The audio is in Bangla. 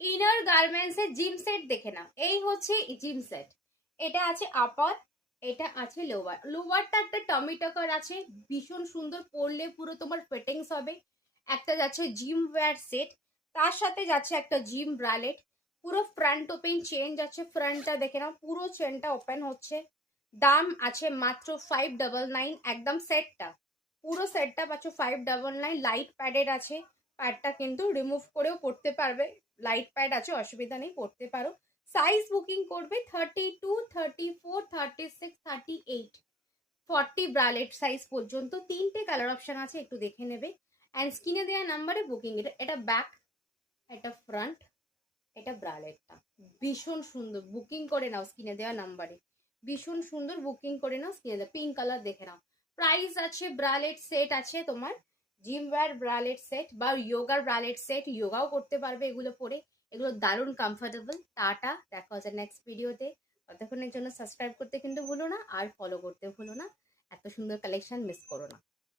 ইনার গার্মেন্টস এর জিম সেট দেখে নাও। এই হচ্ছে জিম সেট। এটা আছে আপার, এটা আছে লোয়ার। লোয়ারটা একটা টমি টাকার আছে, ভীষণ সুন্দর, পরলে পুরো তোমার ফিটিংস হবে। একটা যাচ্ছে জিম ওয়্যার সেট, তার সাথে যাচ্ছে একটা জিম ব্রালেট। পুরো ফ্রন্ট ওপেন চেন যাচ্ছে, ফ্রন্টটা দেখে নাও, পুরো চেনটা ওপেন হচ্ছে। দাম আছে মাত্র 599, একদম সেটটা, পুরো সেটটা পাচ্ছ 599। লাইট প্যাডের আছে, প্যাডটা কিন্তু রিমুভ করেও পড়তে পারবে, লাইট প্যাড আছে, অসুবিধা নেই, পড়তে পারো। সাইজ বুকিং করবে 32, 34, 36, 38, 40 ব্রালেট সাইজ পর্যন্ত। তিনটে কালার অপশন আছে, একটু দেখে নেবে। অ্যান্ড স্ক্রিনে দেওয়া নাম্বারে বুকিং। এটা ব্যাক, এটা ফ্রন্ট, এটা ব্রালেটটা, ভীষণ সুন্দর। বুকিং করে নাও স্ক্রিনে দেওয়া নাম্বারে, ভীষণ সুন্দর, বুকিং করে নাও স্ক্রিনে দেওয়া। পিঙ্ক কালার দেখে নাও। প্রাইস আছে, ব্রালেট সেট আছে তোমার, জিম ওয়্যার ব্রালেট সেট বা যোগার ব্রালেট সেট, যোগাও করতে পারবে এগুলো পরে। এগুলো দারুণ কমফোর্টেবল। টাটা, দেখা হচ্ছে নেক্সট ভিডিওতে। ততক্ষণের জন্য সাবস্ক্রাইব করতে কিন্তু ভুলো না, আর ফলো করতে ভুলো না। এত সুন্দর কালেকশন মিস করো না।